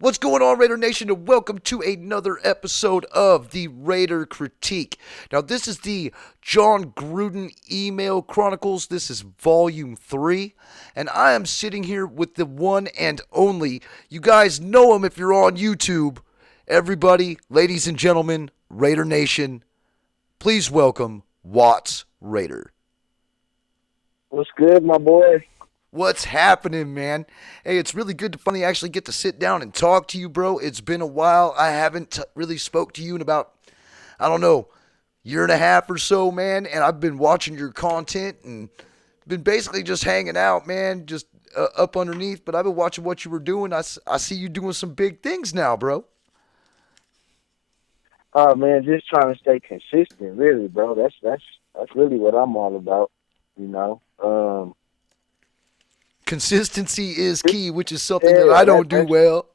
What's going on, Raider Nation, and welcome to another episode of the Raider Critique. Now, this is the Jon Gruden email Chronicles. This is volume 3, and I am sitting here with the one and only. You guys know him if you're on YouTube. Everybody, ladies and gentlemen, Raider Nation, please welcome Watts Raider. What's good, my boy? What's happening, man? Hey, it's really good to finally actually get to sit down and talk to you, bro. It's been a while. I haven't really spoke to you in about, I don't know, year and a half or so, man. And I've been watching your content and been basically just hanging out, man, just up underneath. But I've been watching what you were doing. I see you doing some big things now, bro. Oh man, just trying to stay consistent, really, bro. That's really what I'm all about, you know. Consistency is Just, key, which is something that yeah, I don't do that's. well.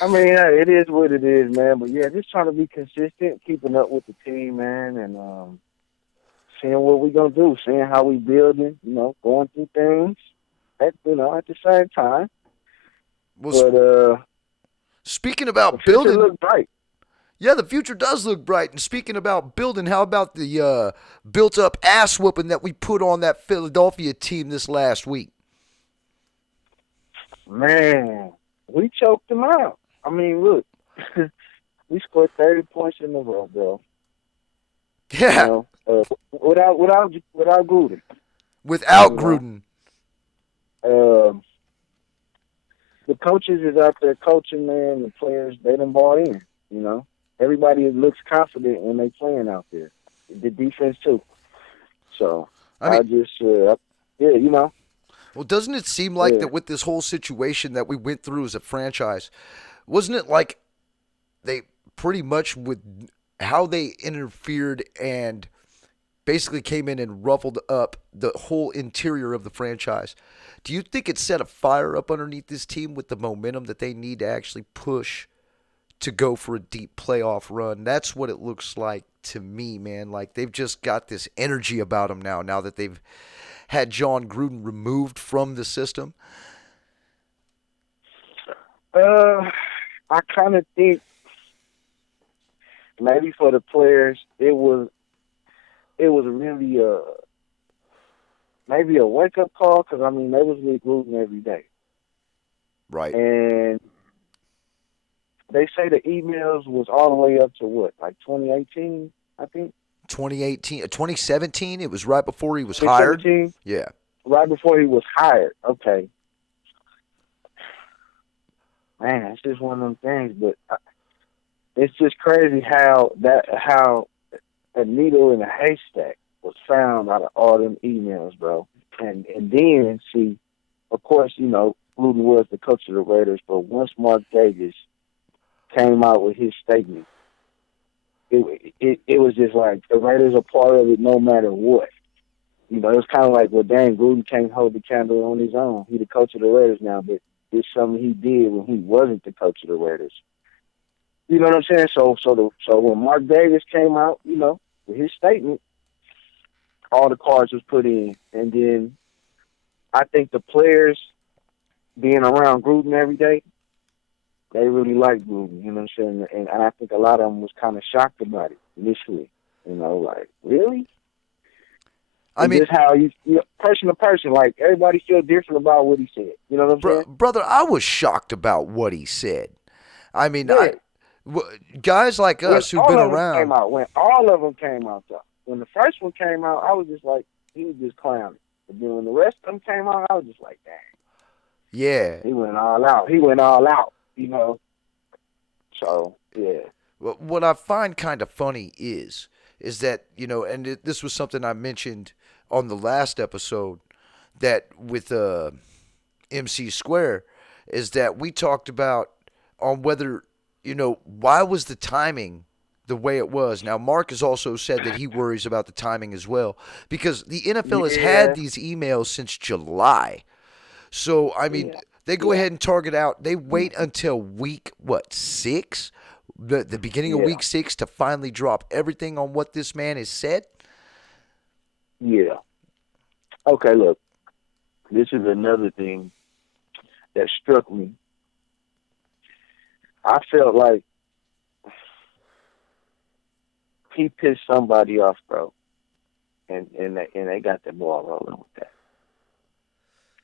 I mean, yeah, it is what it is, man. But yeah, just trying to be consistent, keeping up with the team, man, and seeing what we gonna do, seeing how we building, going through things at the same time. Well, But speaking the about future building, looks bright. yeah, the future does look bright. And speaking about building, how about the built up ass whooping that we put on that Philadelphia team this last week? Man, we choked them out. I mean, look. We scored 30 points in a row, bro. You Yeah, know, without Gruden. without You know, Gruden. um, the coaches is out there coaching, man. The players they done bought in. You know, everybody looks confident when they playing out there. The defense too. So I mean, I just, yeah, well, doesn't it seem like yeah, that with this whole situation that we went through as a franchise, wasn't it like they pretty much with how they interfered and basically came in and ruffled up the whole interior of the franchise? Do you think it set a fire up underneath this team with the momentum that they need to actually push to go for a deep playoff run? That's what it looks like to me, man. Like they've just got this energy about them now. Now that they've had Jon Gruden removed from the system. uh, I kind of think maybe for the players it was really maybe a wake up call because I mean they was with Gruden every day, Right. and they say the emails was all the way up to what, like 2018, I think, 2018, 2017. It was right before he was hired. 2017, Yeah. right before he was hired. Okay, man, it's just one of them things. But it's just crazy how a needle in a haystack was found out of all them emails, bro. And then see, of course, Gruden was the coach of the Raiders, but once Mark Davis came out with his statement, it was just like the Raiders are part of it no matter what. It was kind of like, well, dang, Gruden can't hold the candle on his own. He the coach of the Raiders now, but it's something he did when he wasn't the coach of the Raiders. You know what I'm saying? So when Mark Davis came out, with his statement, all the cards was put in, and then I think the players being around Gruden every day, they really like Gruden. You know what I'm saying? And I think a lot of them was kind of shocked about it initially. Like, really? I And mean, just how person to person, like everybody feel different about what he said. You know what I'm saying? brother, I was shocked about what he said. I mean, Yeah. guys like When us who've all been of them around. came out, though. When the first one came out, I was just like, he was just clowning. But then when the rest of them came out, I was just like, dang, Yeah. he went all out. He went all out. So yeah, What I find kind of funny is that and this was something I mentioned on the last episode that with MC Square is that we talked about on whether why was the timing the way it was. Now Mark has also said that he worries about the timing as well because the NFL has had yeah, these emails since July. So I mean, yeah, they go yeah, ahead and target out. They wait until week what 6, the beginning of yeah, week 6 to finally drop everything on what this man has said. yeah. Okay, look, this is another thing that struck me I felt like he pissed somebody off, bro, and they got the ball rolling with that,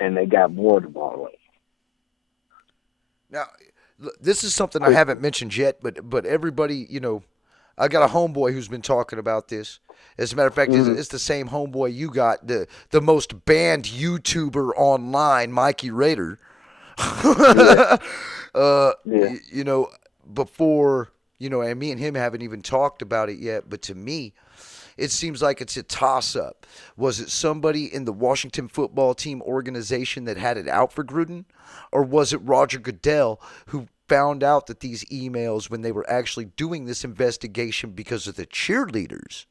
and they got more the ball rolling. Now, this is something I Quickly. haven't mentioned yet, but everybody, I got a homeboy who's been talking about this. As a matter of fact, Mm-hmm. it's the same homeboy you got, the most banned YouTuber online, Mikey Rader. Yeah, uh, yeah. before, and me and him haven't even talked about it yet, but to me, it seems like it's a toss up. Was it somebody in the Washington football team organization that had it out for Gruden? Or was it Roger Goodell who found out that these emails, when they were actually doing this investigation because of the cheerleaders,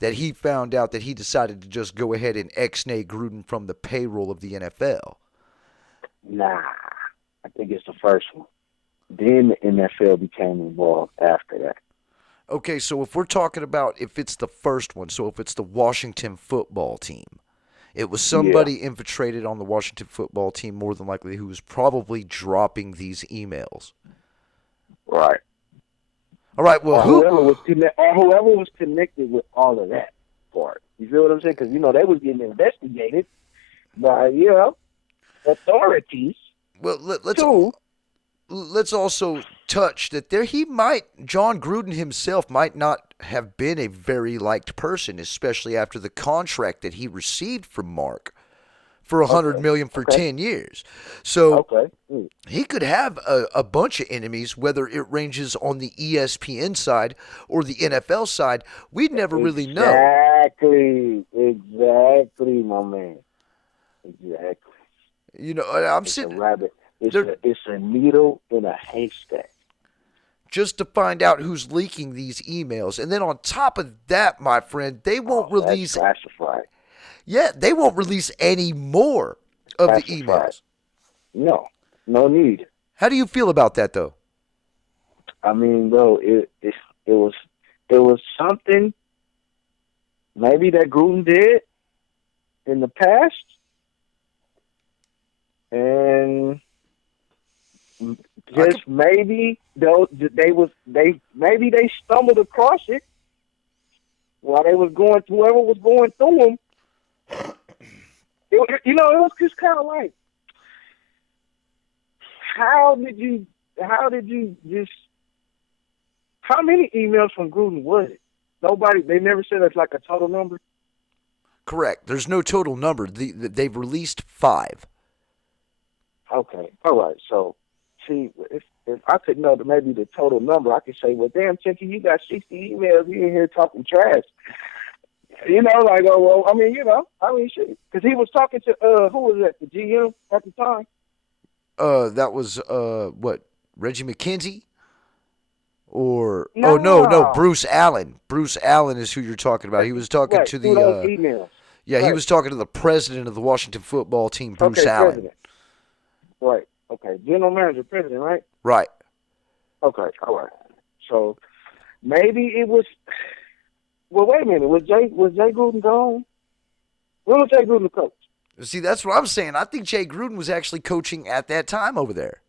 that he found out that he decided to just go ahead and ex-nay Gruden from the payroll of the NFL? Nah, I think it's the first one. Then the NFL became involved after that. Okay, so if we're talking about if it's the first one, so if it's the Washington football team, it was Yeah, somebody infiltrated on the Washington football team, more than likely, who was probably dropping these emails. right. All right, well, Or whoever was connected with all of that part. You feel what I'm saying? Because they was getting investigated by authorities well, too. let's also touch that Jon Gruden himself might not have been a very liked person, especially after the contract that he received from Mark for $100 million for Okay. 10 years. So Okay. he could have a bunch of enemies, whether it ranges on the ESPN side or the NFL side. We'd never really know. Exactly, my man. Exactly. I'm It's a sitting rabbit. there It's a needle in a haystack. just to find out who's leaking these emails. And then on top of that, my friend, they won't Oh, that's release classified. they won't release any more of the Classified. emails. No, no need. How do you feel about that though? I mean, bro, it was something maybe that Gruden did in the past, and I could just maybe maybe they stumbled across it while they was going whoever was going through them. It was just kind of like, how did you just how many emails from Gruden was it? Nobody. They never said it's like a total number. correct. There's no total number. They've released 5. Okay, all right. So, see, if I could know maybe the total number, I could say, well, damn, Chinky, you got 60 emails. You in here talking trash. Like, oh, well, shit. Because he was talking to, who was that, the GM at the time? That was what, Reggie McKenzie? Or no, No. Bruce Allen. Bruce Allen is who you're talking about. He was talking Right, to through the those emails. yeah, he Right. was talking to the president of the Washington football team, Bruce Okay, Allen. president. Right. Okay, general manager, president, right? Right. Okay, all right. So, maybe it was, well, wait a minute. Was Jay Gruden gone? When was Jay Gruden the coach? See, that's what I'm saying. I think Jay Gruden was actually coaching at that time over there.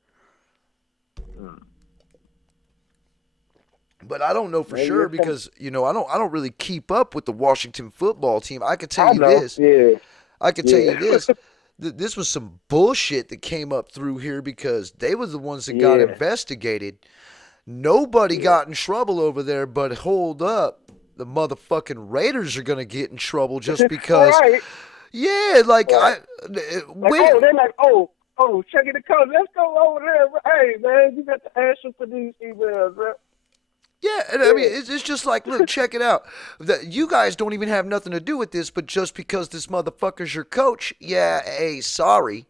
But I don't know for Maybe sure it's some. because I don't really keep up with the Washington football team. I could tell I you know. this. Yeah. I could tell Yeah. you this. This was some bullshit that came up through here because they were the ones that got Yeah. investigated. Nobody Yeah. got in trouble over there, but hold up. The motherfucking Raiders are going to get in trouble just because. Right. Yeah, like Right. Like, when they're like, check it out. Let's go over there. Hey, man, you got the answer for these emails, bro. yeah, and I mean it's just like, look, check it out. You guys don't even have nothing to do with this, but just because this motherfucker's your coach, yeah, hey, sorry.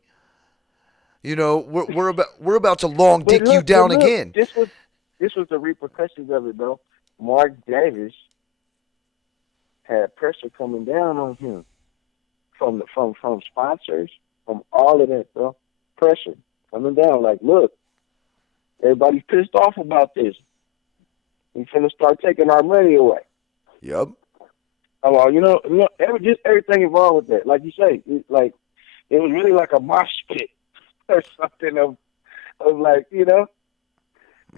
We're about to long But dick you but down look, again. this was the repercussions of it, though. Mark Davis had pressure coming down on him from sponsors, from all of that, bro. Pressure coming down. Like, look, everybody's pissed off about this. He's gonna start taking our money away. Yep. Oh, well, just everything involved with that. Like you say, it was really like a mosh pit or something of like,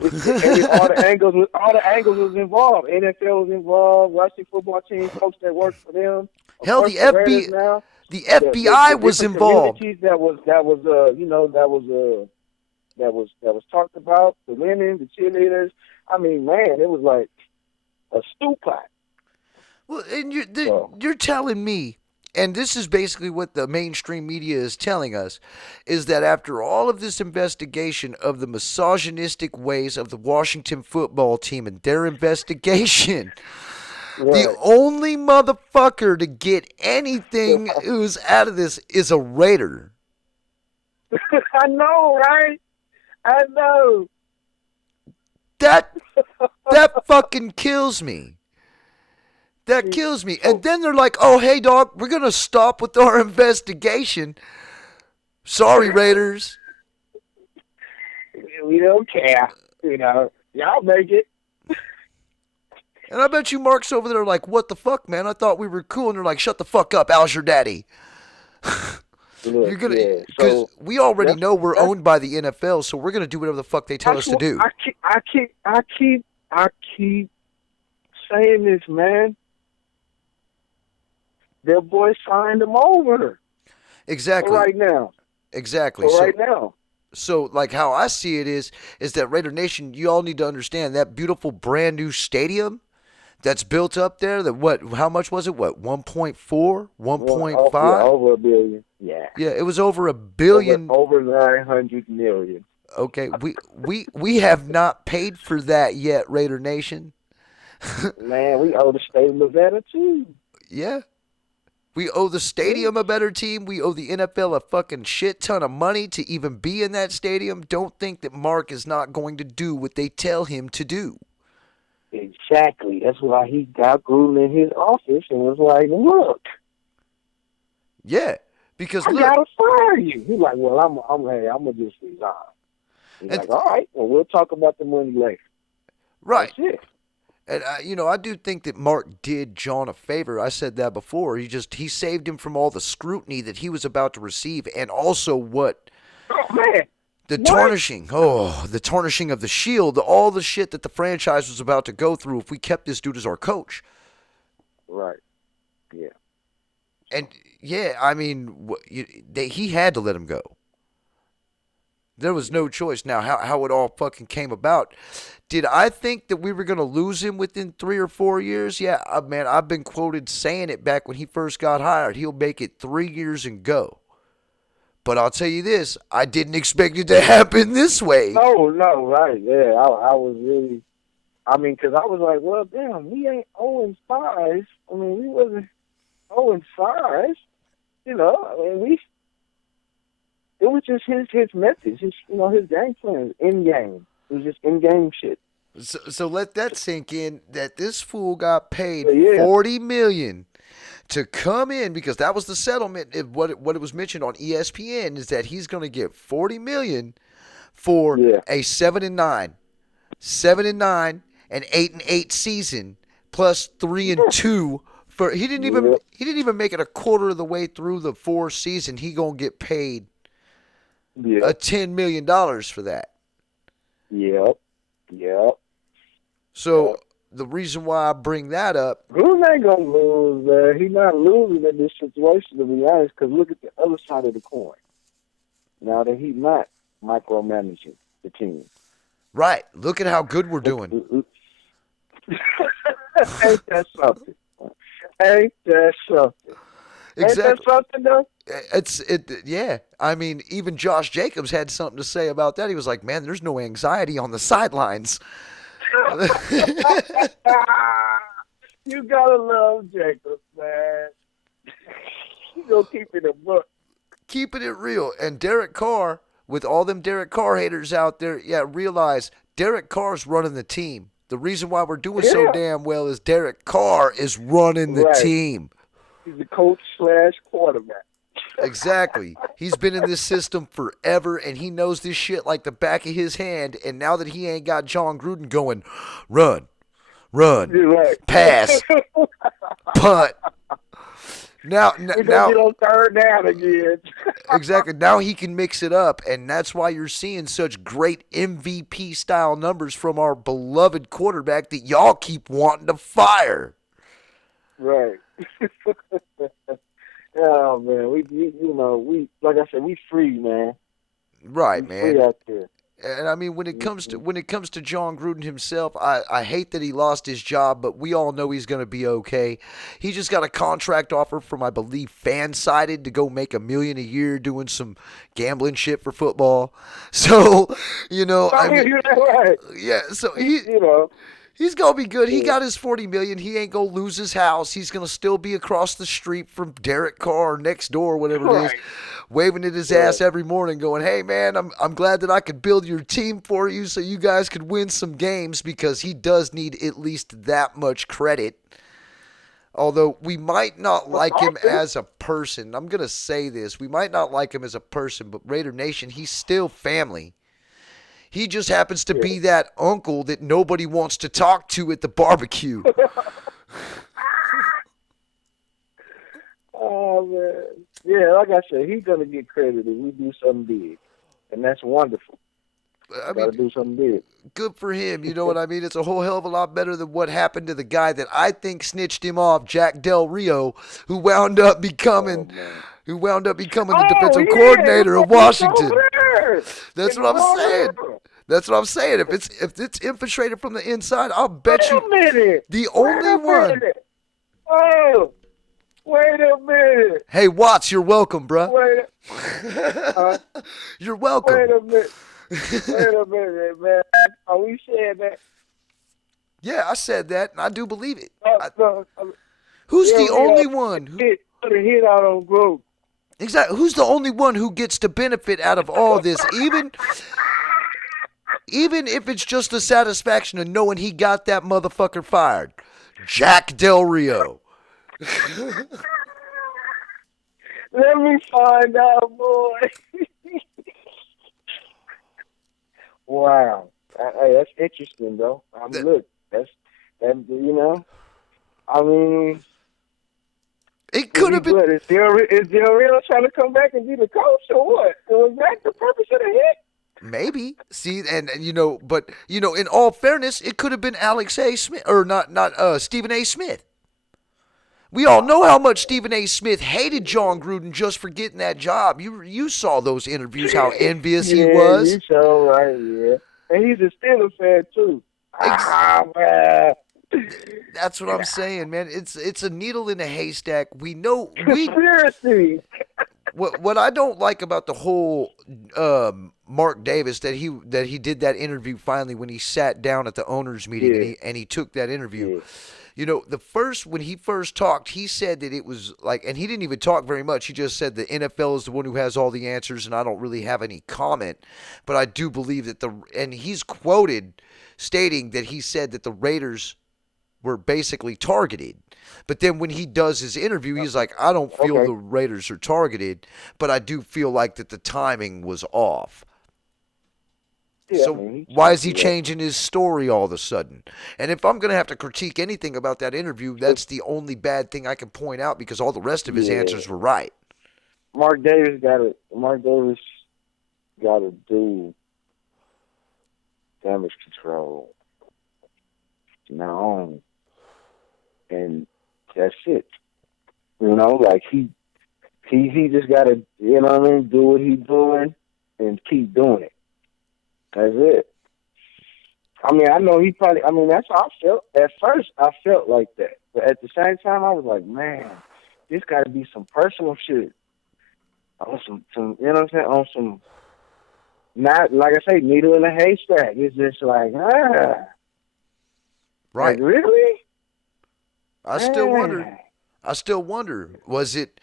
All the angles was involved. NFL was involved. Russian football team, folks that work for them. Of Hell, course, the Raiders now. the The FBI was different involved. communities that was talked about. The women, the cheerleaders. I mean, man, it was like a stew pot. Well, and So, you're telling me, and this is basically what the mainstream media is telling us, is that after all of this investigation of the misogynistic ways of the Washington football team and their investigation, the right. only motherfucker to get anything who's out of this is a Raider. I know, right? I know. That that fucking kills me. That kills me. And then they're like, "Oh, hey, dog, we're gonna stop with our investigation. Sorry, Raiders." We don't care. Y'all make it. And I bet you Mark's over there like, "What the fuck, man? I thought we were cool." And they're like, "Shut the fuck up. Al's your daddy." You're Look, gonna, yeah. because So we already know we're that's owned by the NFL, so we're gonna do whatever the fuck they tell us that's to what do. I keep saying this, man. Their boy signed them over Exactly. right now. Exactly. For So, right now. so like how I see it is that Raider Nation, you all need to understand that beautiful brand new stadium that's built up there. That what? How much was it? What? 1.4, Well, yeah, 1.5? over a billion. Yeah. Yeah, it was over a Over billion. over 900 million. Okay, we have not paid for that yet, Raider Nation. Man, we owe the state of Nevada too. Yeah. We owe the stadium a better team. We owe the NFL a fucking shit ton of money to even be in that stadium. Don't think that Mark is not going to do what they tell him to do. Exactly. That's why he got Gruden in his office and was like, "Look, Yeah, because I look, gotta fire you." He's like, "Well, I'm gonna just resign." He's and like, "All right, well, we'll talk about the money later." right, That's it. and I do think that Mark did John a favor. I said that before. He saved him from all the scrutiny that he was about to receive, and also Oh man, the what? the tarnishing of the shield, all the shit that the franchise was about to go through if we kept this dude as our coach. Right. Yeah. And yeah, I mean, he had to let him go. There was no choice. Now, how it all fucking came about. Did I think that we were going to lose him within 3 or 4 years? Yeah, man, I've been quoted saying it back when he first got hired. He'll make it 3 years and go. But I'll tell you this, I didn't expect it to happen this way. No, right. Yeah, I was really. I mean, because I was like, well, damn, we ain't 0-5. I mean, we wasn't 0-5. I mean, it was just his methods, his game plan, in game. It was just in game shit. So let that sink in that this fool got paid Yeah. $40 million to come in because that was the settlement. What it was mentioned on ESPN is that he's going to get $40 million for a 7-9, 7-9, and 8-8 season plus 3-2. For he didn't even make it a quarter of the way through the 4 season. He gonna get paid a $10 million for that. Yep. So the reason why I bring that up, Gruden ain't gonna lose, man. He's not losing in this situation, to be honest. Because look at the other side of the coin. Now that he's not micromanaging the team, right? Look at how good we're doing. Ain't that something? Ain't that something? Exactly. Ain't that something, though? Yeah. I mean, even Josh Jacobs had something to say about that. He was like, "Man, there's no anxiety on the sidelines." You gotta love Jacobs, man. You gonna keep it a book. Keeping it real. And Derek Carr, with all them Derek Carr haters out there, realize Derek Carr's running the team. The reason why we're doing so damn well is Derek Carr is running the team. He's the coach/quarterback. Exactly. He's been in this system forever, and he knows this shit like the back of his hand. And now that he ain't got Jon Gruden going, run, Right. pass, punt. Now, We're gonna now, get on third down again. exactly. Now he can mix it up, and that's why you're seeing such great MVP style numbers from our beloved quarterback that y'all keep wanting to fire. Right. Oh man, we like I said, we free, man. Right, We free man. out there. And I mean, Mm-hmm. when it comes to Jon Gruden himself, I hate that he lost his job, but we all know he's going to be okay. He just got a contract offer from, I believe, Fansided to go make $1 million a year doing some gambling shit for football. So, I Oh, mean, you're right. yeah. So He, you know, he's gonna be good. He yeah, got his $40 million. He ain't gonna lose his house. He's gonna still be across the street from Derek Carr, next door, whatever it is, right, waving at his right. ass every morning, going, "Hey man, I'm glad that I could build your team for you, so you guys could win some games," because he does need at least that much credit. Although we might not For like him something. as a person, I'm gonna say this: we might not like him as a person, but Raider Nation, he's still family. He just happens to Yeah. be that uncle that nobody wants to talk to at the barbecue. Oh man, yeah. Like I said, he's gonna get credited. We do something big, and that's wonderful. I Got mean, to do something big. good for him. You know what I mean? It's a whole hell of a lot better than what happened to the guy that I think snitched him off, Jack Del Rio, who wound up Oh becoming man. who wound up becoming the Oh defensive yeah, them coordinator of motherfuckers over Washington. there. That's It's what I'm over saying. there. That's what I'm saying. If it's infiltrated from the inside, I'll Wait bet a you minute. the Wait only a one. minute. Oh, wait a minute. Hey Watts, you're welcome, bruh. Wait. Uh, You're wait welcome. a minute. Wait a minute, man. Are we saying that? Yeah, I said that, and I do believe it. No, Who's Del the Rio only one? put a hit out on Gruden. Exactly. Who's the only one who gets to benefit out of all this? Even if it's just the satisfaction of knowing he got that motherfucker fired. Jack Del Rio. Let me find out, boy. Wow. Hey, that's interesting, though. I mean, That- look, that. I mean, It is could he have been. good? Is Del Rio trying to come back and be the coach or what? Was that the purpose of the hit? Maybe. See, but in all fairness, it could have been Alex A. Smith or not Stephen A. Smith. We all know how much Stephen A. Smith hated Jon Gruden just for getting that job. You saw those interviews, how envious he Yeah, was. you so right, yeah. And he's a Steelers fan, too. Ex- Ah, man. That's what I'm saying, man. It's a needle in a haystack. We know Conspiracy. what I don't like about the whole Mark Davis that he did that interview finally when he sat down at the owners meeting and Yeah, he took that interview. yeah. When he first talked, he said that it was like, and he didn't even talk very much. He just said the NFL is the one who has all the answers, and I don't really have any comment. But I do believe that and he's quoted stating that he said that the Raiders were basically targeted. But then when he does his interview, he's like, I don't feel Okay. the Raiders are targeted, but I do feel like that the timing was off. Yeah, I So mean, he why can't is he do that. changing his story all of a sudden? And if I'm going to have to critique anything about that interview, that's the only bad thing I can point out because all the rest of his Yeah. answers were right. Mark Davis gotta do damage control now, and that's it. Like he just gotta, what I mean, do what he's doing and keep doing it. That's it. I mean, I know he probably. I mean, that's how I felt at first. I felt like that, but at the same time, I was like, man, this got to be some personal shit on some, you know what I'm saying, on some. Not like I say, needle in a haystack. It's just like, like Right. really? I still wonder. Man. I still wonder. Was it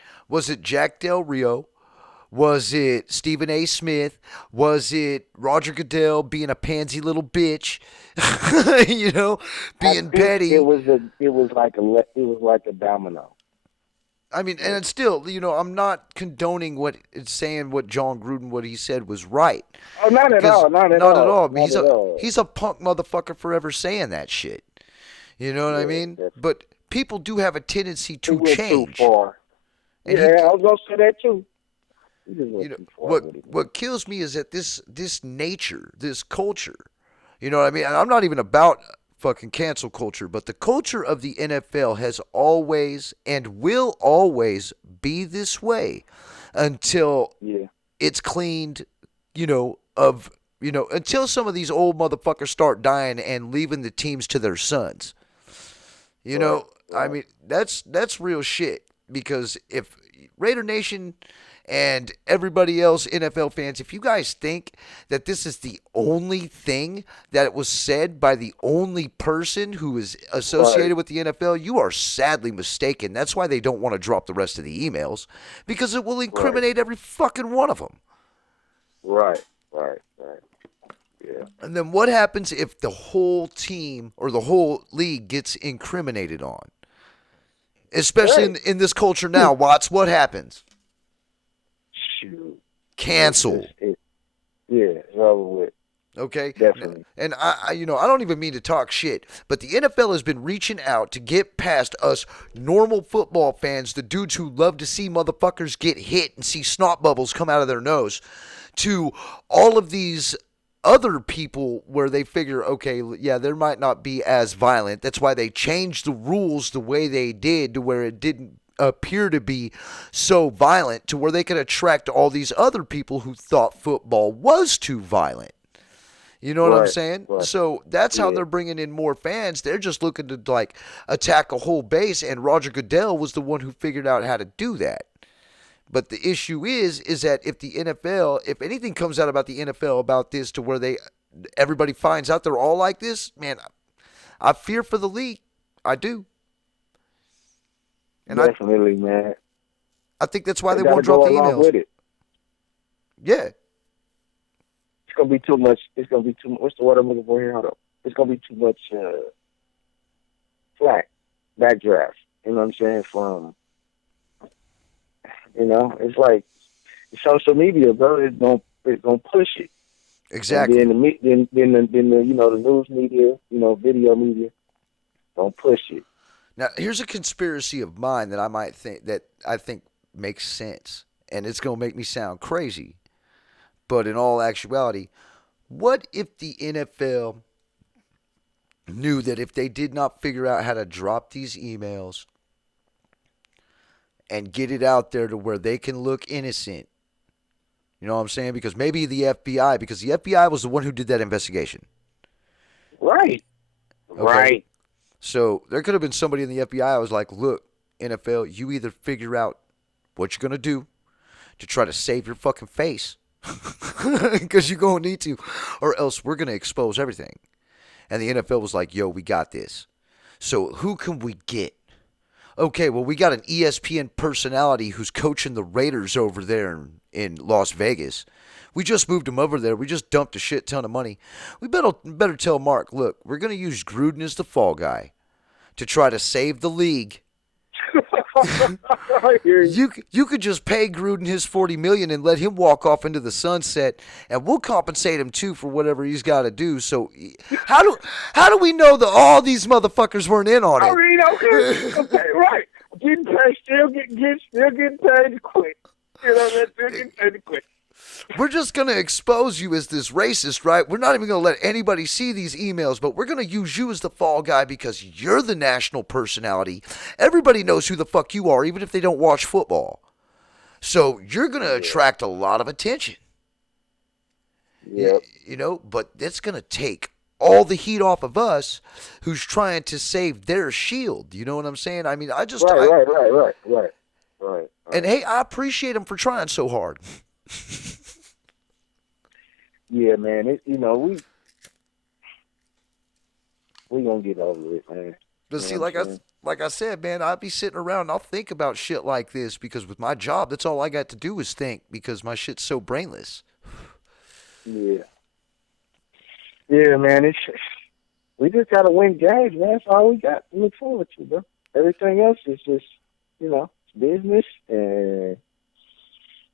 Jack Del Rio? Was it Stephen A. Smith? Was it Roger Goodell being a pansy little bitch? I Being think petty. it was like a domino. I mean, and it's still, I'm not condoning what it's saying. What Jon Gruden, what he said was right, Oh, not at because all, not at not at all, all. I mean, not at all. he's a punk motherfucker forever saying that shit. You know what I Yeah, mean? But people do have a tendency he to went too change. far. And Yeah, I was gonna say that too. He just you went know, too far what with it. what kills me is that this nature, this culture, you know what I mean? And I'm not even about fucking cancel culture, but the culture of the NFL has always and will always be this way until Yeah, it's cleaned, of until some of these old motherfuckers start dying and leaving the teams to their sons. You right, know, I right, mean, that's real shit because if Raider Nation and everybody else, NFL fans, if you guys think that this is the only thing that was said by the only person who is right, associated with the NFL, you are sadly mistaken. That's why they don't want to drop the rest of the emails because it will right, incriminate every fucking one of them. right, right, right. Yeah, And then what happens if the whole team or the whole league gets incriminated on? Especially hey, in this culture now, Watts, what happens? shoot, Cancel. yeah, it's over with. Okay, Definitely. and I don't even mean to talk shit, but the NFL has been reaching out to get past us normal football fans, the dudes who love to see motherfuckers get hit and see snot bubbles come out of their nose, to all of these other people where they figure, okay, yeah, there might not be as violent. That's why they changed the rules the way they did to where it didn't appear to be so violent, to where they could attract all these other people who thought football was too violent. You know what I'm Right, saying? right. So that's how Yeah, they're bringing in more fans. They're just looking to like attack a whole base, and Roger Goodell was the one who figured out how to do that. But the issue is that if the NFL, if anything comes out about the NFL about this, to where everybody finds out they're all like this, man, I fear for the league. I do, and definitely, man. I think that's why They they got to won't drop go the along emails. with it. Yeah, It's gonna be too much. It's gonna be too. What's the word I'm looking for here? Hold up. It's gonna be too much flack, backdraft. You know what I'm saying? From it's like social media, bro. It's gonna push it, and exactly. then the the news media, video media, gonna push it. Now, here's a conspiracy of mine that I think makes sense, and it's going to make me sound crazy, but in all actuality, what if the NFL knew that if they did not figure out how to drop these emails and get it out there to where they can look innocent? You know what I'm saying? Because maybe because the FBI was the one who did that investigation. Right, Okay? right. So there could have been somebody in the FBI who was like, look, NFL, you either figure out what you're going to do to try to save your fucking face, because you're going to need to, or else we're going to expose everything. And the NFL was like, yo, we got this. So who can we get? Okay, well, we got an ESPN personality who's coaching the Raiders over there in Las Vegas. We just moved him over there. We just dumped a shit ton of money. We better tell Mark, look, we're going to use Gruden as the fall guy to try to save the league. I hear you. You could just pay Gruden his $40 million and let him walk off into the sunset, and we'll compensate him too for whatever he's got to do. So how do we know that all these motherfuckers weren't in on I it? mean, okay, right. Getting paid, still getting paid to quit. You know, still getting paid to quit. We're just going to expose you as this racist, right? We're not even going to let anybody see these emails, but we're going to use you as the fall guy because you're the national personality. Everybody knows who the fuck you are, even if they don't watch football. So you're going to attract a lot of attention. Yep. But that's going to take all the heat off of us who's trying to save their shield. You know what I'm saying? I mean, Right. And hey, I appreciate them for trying so hard. Yeah, man. We gonna get over it, man. But see, like I said, man, I'd be sitting around and I'll think about shit like this because with my job, that's all I got to do is think because my shit's so brainless. Yeah. Yeah, man. We just gotta win games, man. That's all we got to look forward to, bro. Everything else is just, business, and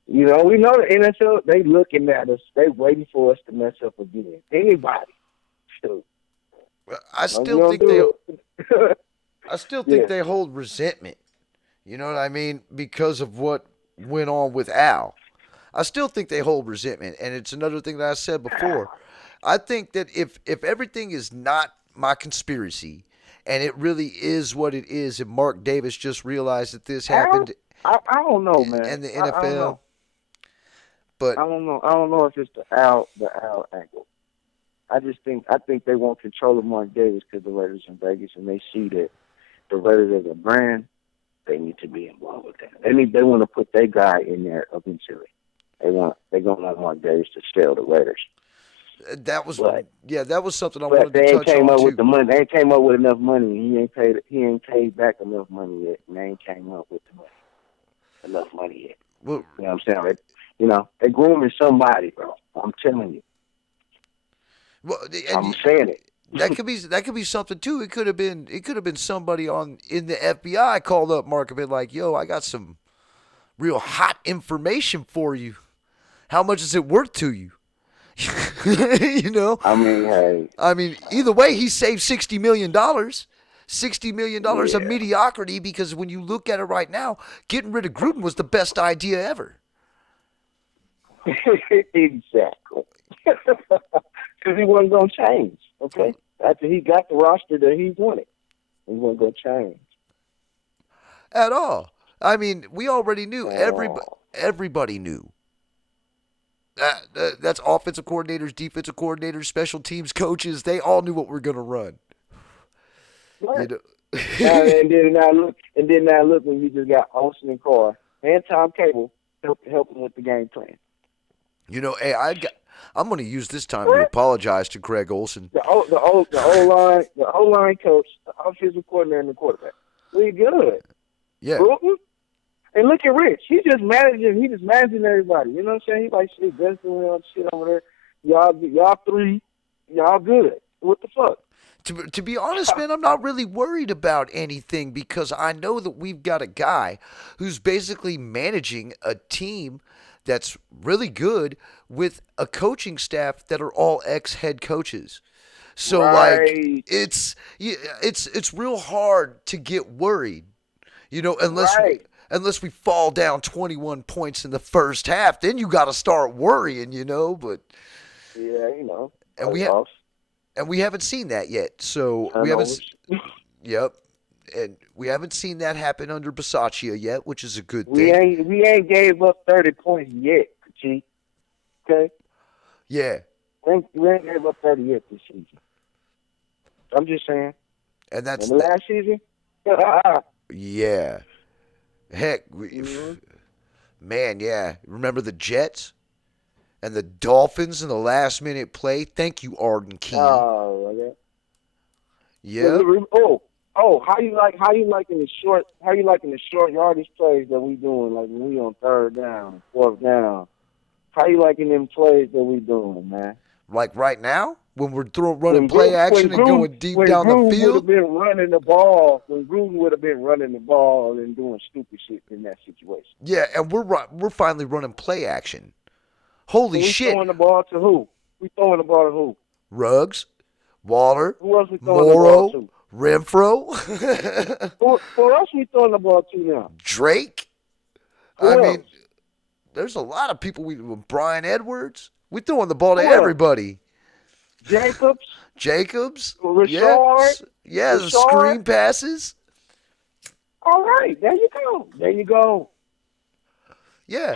we know the NFL. They looking at us. They waiting for us to mess up again. Anybody. So, I still we think don't do it. I still think they hold resentment. You know what I mean? Because of what went on with Al. I still think they hold resentment, and it's another thing that I said before. I think that if everything is not my conspiracy, and it really is what it is, and Mark Davis just realized that this Al, happened I don't know, man. in the I don't NFL, know. but I don't know. I don't know if it's the Al angle. I think they want control of Mark Davis because the Raiders in Vegas, and they see that the Raiders as a brand, they need to be involved with that. They want to put their guy in there eventually. They're gonna want Mark Davis to sell the Raiders. that was But that was something I but wanted to they ain't touch came on up with too. the money. They ain't came up with enough money. He ain't paid back enough money yet. And they ain't came up with the money. Enough money yet. Well, You know what I'm saying? They're grooming somebody, bro. I'm telling you. well, and I'm saying it. that could be something too. It could have been somebody on in the FBI called up Mark and been like, "Yo, I got some real hot information for you. How much is it worth to you?" you know, I mean, hey, I mean, either way, he saved $60 million. $60 million of yeah. mediocrity because when you look at it right now, getting rid of Gruden was the best idea ever. Exactly. Because he wasn't going to change, okay? After he got the roster that he wanted, he wasn't going to change At all. I mean, we already knew. at all. Everybody knew. That's offensive coordinators, defensive coordinators, special teams coaches. They all knew what we're going to run. You Right. know. Now, and then now look when you just got Olsen and Carr and Tom Cable helping with the game plan. You know, hey, I'm going to use this time to What? apologize to Craig Olson. The O line coach, the offensive coordinator, and the quarterback. We good. Yeah, Gruden? And look at Rich. He's just managing. He just managing everybody. You know what I'm saying? He like shit, Justin Williams, shit over there. Y'all three, y'all good. What the fuck? to be honest, man, I'm not really worried about anything because I know that we've got a guy who's basically managing a team that's really good with a coaching staff that are all ex-head coaches. So like Right, it's real hard to get worried, right. unless we fall down 21 points in the first half, then you got to start worrying, but Yeah, and playoffs, we haven't seen that yet. So we haven't. turnovers. Yep. And we haven't seen that happen under Bisaccia yet, which is a good We thing. ain't gave up 30 points yet, G. Okay, Yeah. we ain't gave up 30 yet this season. I'm just saying. And that's In the last season, yeah. Heck, hmm man, yeah. Remember the Jets and the Dolphins in the last minute play? Thank you, Arden Key. oh, yeah. Yep. How you liking the short yardage plays that we doing, like when we on third down, fourth down? How you liking them plays that we doing, man? Like right now, when we're running When play Gruden, action and going deep when down the Gruden would have field. been running the ball, when Gruden would have been running the ball and doing stupid shit in that situation. Yeah, and we're finally running play action. Holy And we shit. throwing the ball to who? We throwing the ball to who? Ruggs, Waller, Who else we throwing the ball Morrow, to? Renfro, Who else we throwing the ball to now? Drake. I Who mean, else? there's a lot of people. Brian Edwards. We're throwing the ball to Who else? everybody. Jacobs? Jacobs. Richard? Yeah, the Richard? screen passes. All right, there you go. There you go. Yeah.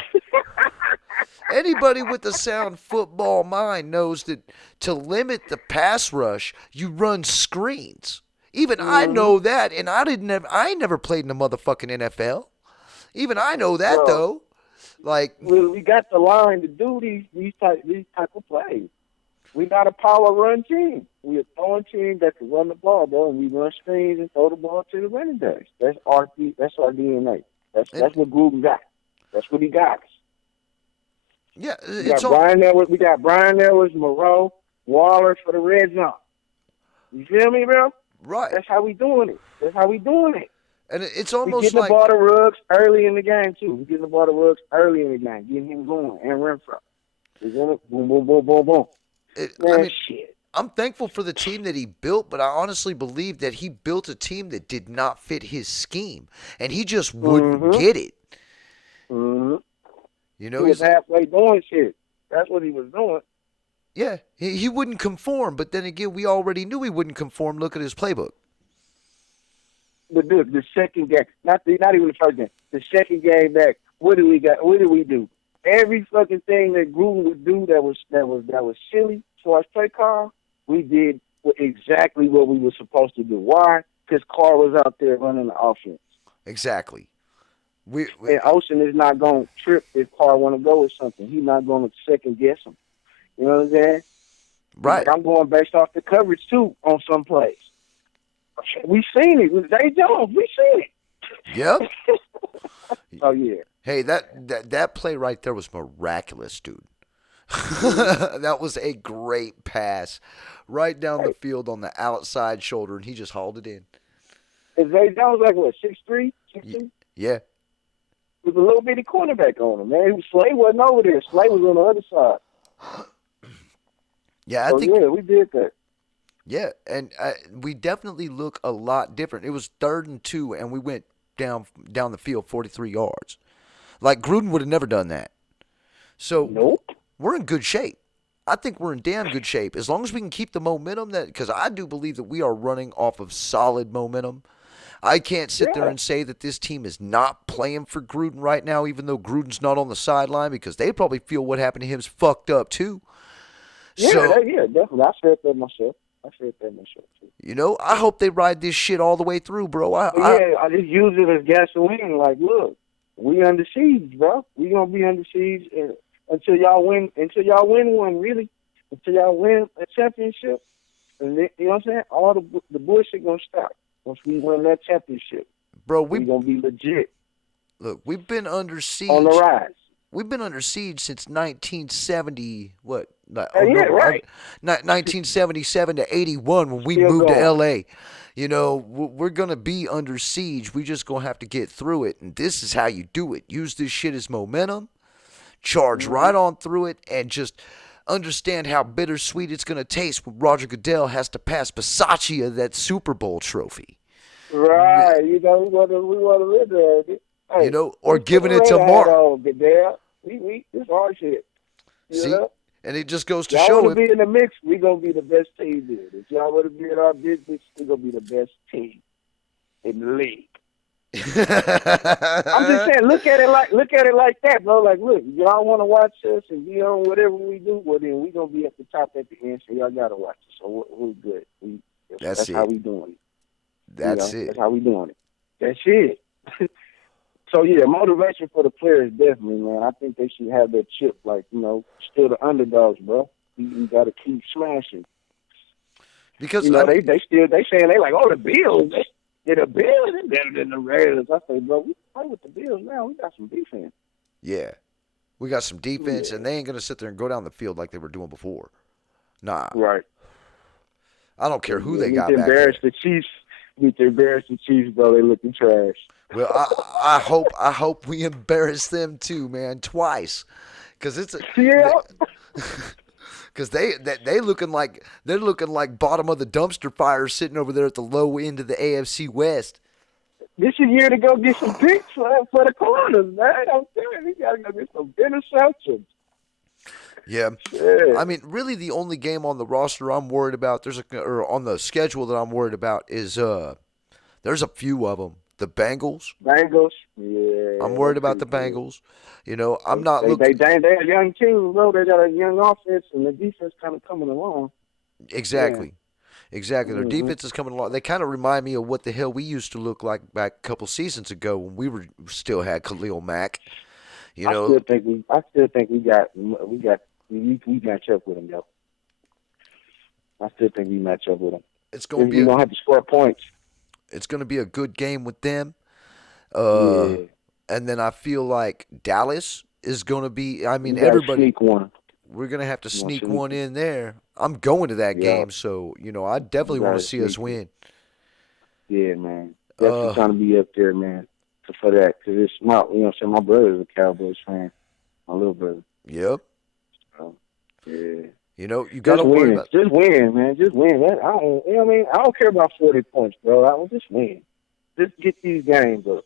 Anybody with a sound football mind knows that to limit the pass rush, you run screens. Even I Mm-hmm. know that, and I ain't never played in the motherfucking NFL. Even I know that Bro, though. Like, we got the line to do these type of plays. We got a power run team. We a throwing team that can run the ball, bro, and we run screens and throw the ball to the running backs. That's our DNA. That's what Gruden got. That's what he got. yeah, We it's got all Brian Edwards. We got Brian Edwards, Moreau, Waller for the red zone. You feel me, bro? right, That's how we doing it. That's how we doing it. and it's We almost getting the like ball to Ruggs early in the game too. We getting the ball to Ruggs early in the game, getting him going and Renfro. We gonna boom, boom, boom, boom, boom. I Man, mean, shit. I'm thankful for the team that he built, but I honestly believe that he built a team that did not fit his scheme, and he just wouldn't Mm-hmm. get it. Mm-hmm. You He know, was he's halfway doing shit. That's what he was doing. yeah, he wouldn't conform. But then again, we already knew he wouldn't conform. Look at his playbook. But dude, the second game, not even the first game, the second game back, what do we got? What do we do? Every fucking thing that Gruden would do that was silly as far as play call, we did exactly what we were supposed to do. Why? Because Carr was out there running the offense. Exactly. We And Ocean is not going to trip if Carr want to go with something. He's not going to second guess him. You know what I'm saying? right. Like I'm going based off the coverage too on some plays. We seen it with Zay Jones. We seen Yep. it. Oh yeah. Hey, that play right there was miraculous, dude. That was a great pass, right down the Hey, field on the outside shoulder, and he just hauled it in. and Zay Jones like what 6'3", 6'2"? Yeah. With a little bitty cornerback on him, man. Slay wasn't over there. Slay was on the other side. Yeah, I So think yeah, we did that. yeah, and we definitely look a lot different. It was 3rd and 2, and we went down the field 43 yards. Like Gruden would have never done that. So Nope. we're in good shape. I think we're in damn good shape as long as we can keep the momentum. That because I do believe that we are running off of solid momentum. I can't sit there Yeah. and say that this team is not playing for Gruden right now, even though Gruden's not on the sideline, because they probably feel what happened to him is fucked up too. Yeah, So, yeah, definitely. I said that myself. Too. I hope they ride this shit all the way through, bro. But yeah, I just use it as gasoline. Like, look, we under siege, bro. We gonna be under siege until y'all win. Until y'all win one, really. Until y'all win a championship, and then, you know what I'm saying. All the bullshit gonna stop once we win that championship. bro, We gonna be legit we've been under on the siege. rise. We've been under siege since 1970. What? Oh yeah, right. 1977 to 81 when we Still moved to going. L.A. We're gonna be under siege. We just gonna have to get through it, and this is how you do it. Use this shit as momentum, charge right on through it, and just understand how bittersweet it's gonna taste when Roger Goodell has to pass Bisaccia that Super Bowl trophy. Right. You know, we wanna live there. Hey, Or we put giving the it to radar hat Mark. on, Goodell. We this our shit. You See, know. and it just goes to Y'all want show to if be in the mix, we gonna be the best team there. If y'all want to be in our business, we gonna be the best team in the league. I'm just saying, look at it like that, bro. Like, look, y'all want to watch us and be on whatever we do, well then we gonna be at the top at the end, so y'all gotta watch us. So we're good. That's How it. we doing it. That's it. That's how we doing it. That's it. So yeah, motivation for the players definitely, man. I think they should have that chip, like still the underdogs, bro. You got to keep smashing. Because They saying they like, oh, the Bills, the Bills is better than the Raiders. I say, bro, we play with the Bills now. We got some defense. yeah, we got some defense, Yeah. and they ain't gonna sit there and go down the field like they were doing before. Nah, Right. I don't care who We they need got to back there. embarrass the Chiefs. We need to embarrass the Chiefs, bro. They looking trash. Well, I hope we embarrass them too, man, twice, because it's a Yeah. because they they're looking like bottom of the dumpster fire sitting over there at the low end of the AFC West. This is year to go get some picks for the corners, man. I'm telling you, we gotta go get some interceptions. Yeah. Yeah. I mean, really, the only game on the roster I'm worried about, or on the schedule that I'm worried about is there's a few of them. The Bengals. Bengals. Yeah. I'm worried about the Good. Bengals. I'm not looking They're a young team, bro. They got a young offense, and the defense kind of coming along. exactly. Exactly. Their Mm-hmm. defense is coming along. They kind of remind me of what the hell we used to look like back a couple seasons ago when we still had Khalil Mack. I still think we match up with them, though. I still think we match up with them. It's going to We're be gonna have to score points. it's going to be a good game with them. Yeah. And then I feel like Dallas is going to be. I mean, We got to everybody. sneak one. We're going to have to You wanna sneak sneak one it? in there. I'm going to that Yeah. game, so I definitely You want gotta to see us sneak it. win. Yeah, man. Definitely trying to be up there, man, for that. Because it's my, my brother's a Cowboys fan. My little brother. Yep. So, yeah. You got Just to worry win. about. Just win, man. Just win. I don't. You know what I mean? I don't care about 40 points, bro. I will just win. Just get these games up.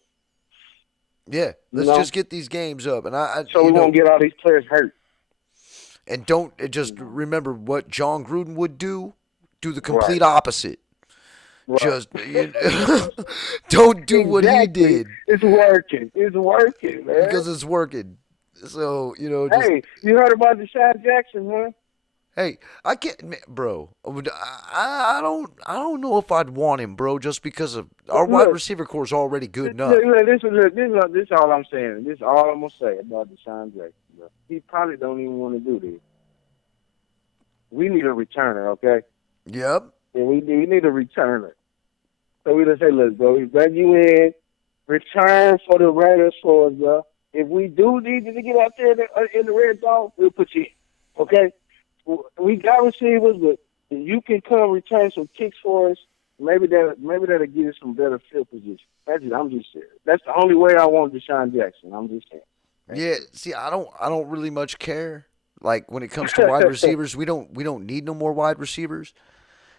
Yeah, You let's know, just get these games up, and I so we won't get all these players hurt. and don't just You know? remember what Jon Gruden would do. Do the Right. complete opposite. Right. Just don't do what he Exactly. did It's working. It's working, man. because it's working. So just Hey, you heard about Deshaun Jackson, huh? hey, I can't, bro. I don't know if I'd want him, bro, just because of our wide Look, receiver core is already good look, enough. this is all I'm saying. This is all I'm gonna say about Deshaun Jackson. Bro. He probably don't even want to do this. We need a returner, okay? Yep. And we need a returner. So we just say, look, bro, we bring you in, return for the Raiders for us, bro. If we do need you to get out there in the red zone, we'll put you in, okay? We got receivers, but if you can come return some kicks for us, maybe that'll give us some better field position. I'm just serious. That's the only way I want Deshaun Jackson. I'm just saying. Yeah. See, I don't really much care. Like when it comes to wide receivers, we don't need no more wide receivers.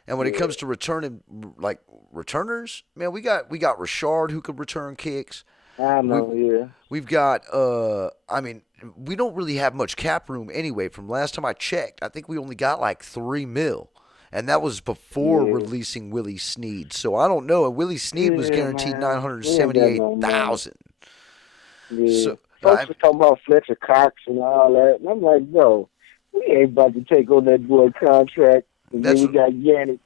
And when it Yeah, comes to returning, like returners, man, we got Rashard who could return kicks. I We know. Yeah, we've got I mean, we don't really have much cap room anyway. From last time I checked, I think we only got like 3 mil, and that was before yeah, releasing Willie Snead. So I don't know. And Willie Snead was yeah, guaranteed nine man. hundred We ain't got seventy-eight no money. thousand. Yeah. So Folks was talking about Fletcher Cox and all that. And I'm like, bro, we ain't about to take on that boy contract. And then that's we got Yannick.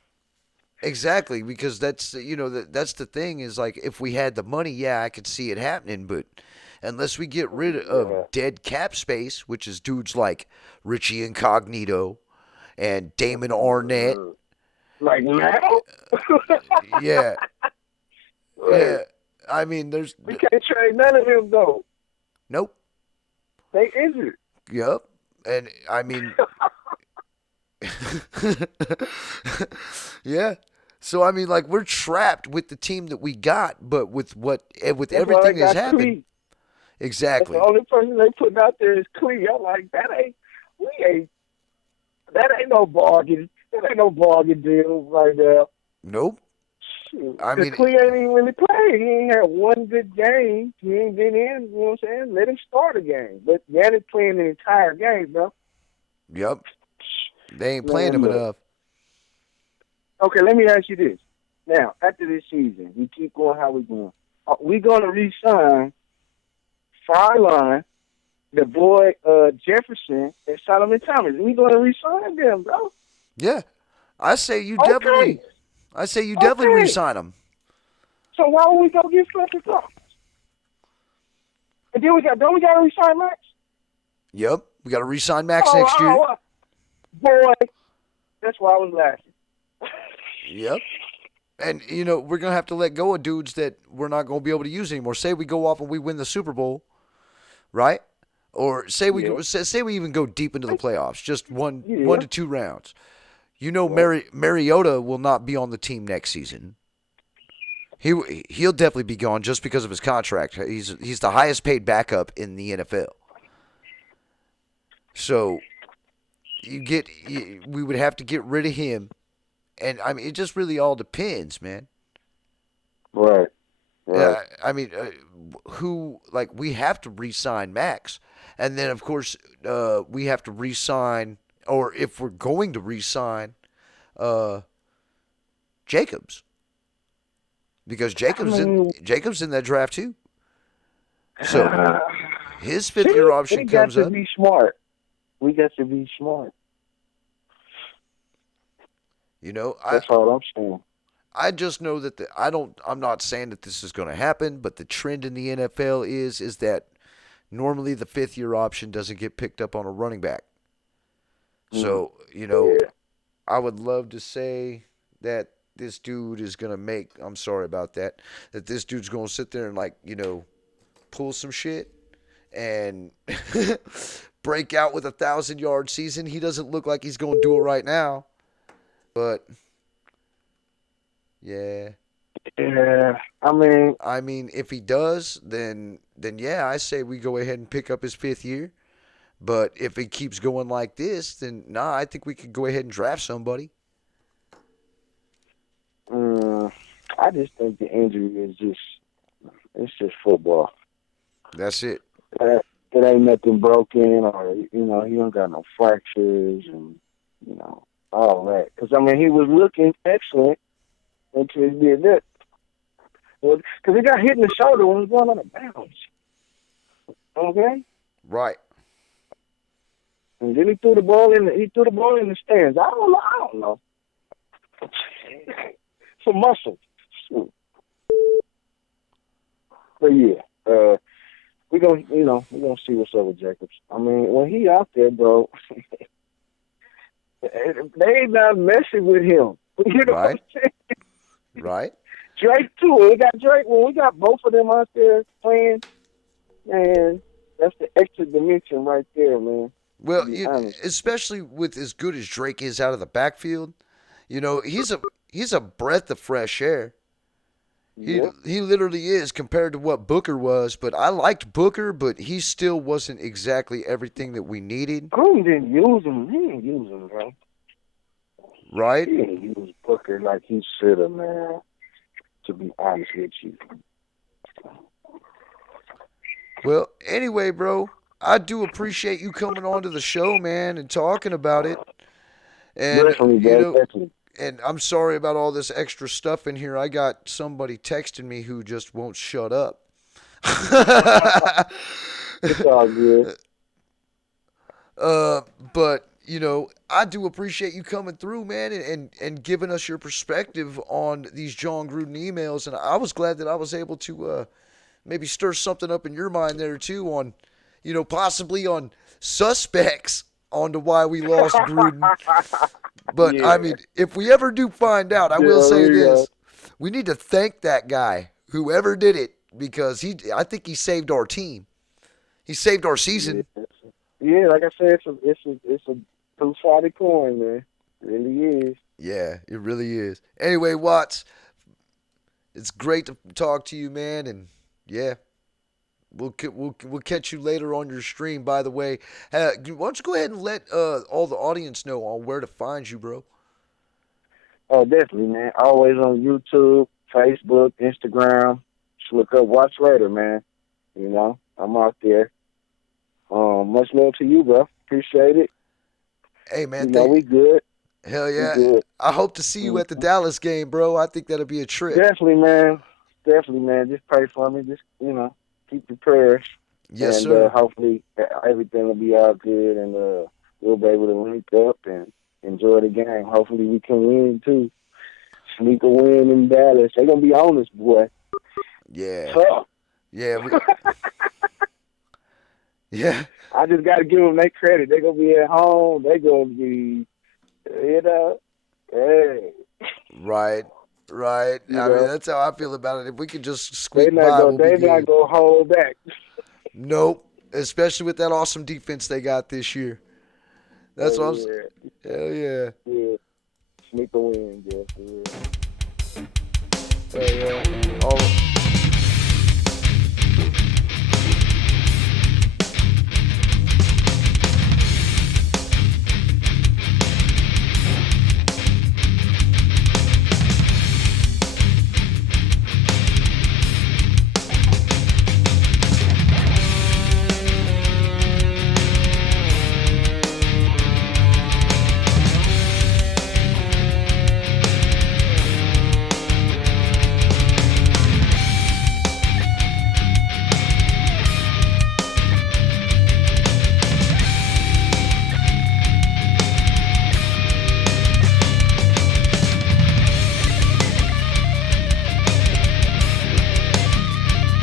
exactly because that's the thing is like if we had the money, yeah, I could see it happening, but unless we get rid Yeah. of dead cap space, which is dudes like Richie Incognito and Damon Arnett, Like now? yeah, Hey, yeah. I mean, there's we can't trade none of them, though. nope, They injured. yep, and I mean, yeah. So I mean, like we're trapped with the team that we got, but with That's why they everything that's got happened, Clee. That's the exactly. only person they putting out there is Clee. I'm like, we ain't, that ain't no bargain. That ain't no bargain deal right there. Nope. I Because mean, Clee ain't even really played. He ain't had one good game. He ain't been in, you know what I'm saying? Let him start a game. But Yannick playing the entire game, bro. yep. They ain't playing Man, him look. enough. Okay, let me ask you this. Now, after this season, we keep going how we going. Are we going to re-sign Fryline, the boy Jefferson, and Solomon Thomas? We going to re-sign them, bro? Yeah. I say you Okay, definitely. I say you definitely okay. re-sign him. So why would we go get Fletcher Cox? And then don't we got to re-sign Max? Yep. We got to re-sign Max Oh, next year. boy, that's why I was laughing. Yep. And we're gonna have to let go of dudes that we're not gonna be able to use anymore. Say we go off and we win the Super Bowl, right? Or say we Yeah, say we even go deep into the playoffs, just one yeah. to two rounds. Right. Mariota will not be on the team next season. He'll definitely be gone just because of his contract. He's the highest paid backup in the NFL. So we would have to get rid of him, and I mean it just really all depends, man. Right. Right. I mean, who like we have to re-sign Max, and then of course we have to re-sign, or if we're going to re-sign, uh, Jacobs because I mean, Jacobs in that draft too. So his fifth see, year we option got comes to up. be smart. We got to be smart. You know, That's all I'm saying. I just know that I'm not saying that this is going to happen, but the trend in the NFL is that normally the fifth year option doesn't get picked up on a running back. Mm. So, Yeah. I would love to say that this dude is going to I'm sorry about that, that this dude's going to sit there and pull some shit and break out with 1,000-yard season. He doesn't look like he's going to do it right now, but yeah. Yeah. I I mean, if he does, then yeah, I say we go ahead and pick up his fifth year. But if it keeps going like this, then nah, I think we could go ahead and draft somebody. Mm, I just think the injury is it's just football. That's it. It ain't nothing broken, or he don't got no fractures, and you know all that. Because I mean, he was looking excellent until he did that. Well, because he got hit in the shoulder when he was going on the bounce. Okay, Right. and then he threw the ball in. He threw the ball in the stands. I don't know. I don't know. Some muscle. But yeah, we gonna see what's up with Jacobs. I mean, when he out there, bro, they not messing with him. You know what Right. I'm saying? Right. Drake too. We got Drake. When we got both of them out there playing, man, that's the extra dimension right there, man. To Well, be honest. especially with as good as Drake is out of the backfield, he's a breath of fresh air. He Yep. he literally is compared to what Booker was. But I liked Booker, but he still wasn't exactly everything that we needed. Gruden didn't use him. He didn't use him, bro. Right. He didn't use Booker like he should have, man. To be honest with you. Well, anyway, bro, I do appreciate you coming on to the show, man, and talking about it. And Definitely, bro. Definitely. and I'm sorry about all this extra stuff in here. I got somebody texting me who just won't shut up. It's all good. But I do appreciate you coming through, man, and giving us your perspective on these Jon Gruden emails. And I was glad that I was able to maybe stir something up in your mind there too on, possibly on suspects onto why we lost Gruden. But Yeah. I mean, if we ever do find out, I will say this: we need to thank that guy, whoever did it, because I think he saved our team. He saved our season. Yeah, like I said, it's a two-sided coin, man. It really is. Yeah, it really is. Anyway, Watts, it's great to talk to you, man, and yeah, we'll catch you later on your stream. By the way, why don't you go ahead and let all the audience know on where to find you, bro? Oh, definitely, man. Always on YouTube, Facebook, Instagram. Just look up Watch Later, man. I'm out there. Much love to you, bro. Appreciate it. Hey, man, We good. hell We yeah. good. I hope to see you at the Dallas game, bro. I think that'll be a trip. Definitely, man. Definitely, man. Just pray for me. Just, keep your prayers. Yes, and, sir. hopefully everything will be all good, and we'll be able to link up and enjoy the game. Hopefully we can win, too. Sneak a win in Dallas. They're going to be on us, boy. Yeah. Tough. Yeah. Yeah. I just got to give them their credit. They're going to be at home. They're going to be, hey. Right. I mean, that's how I feel about it. If we could just squeak by, we'll be good. They're not going to hold back. Nope. Especially with that awesome defense they got this year. That's what I'm saying. Hell yeah. Yeah. Sneak a win, yeah, for real. Hell yeah.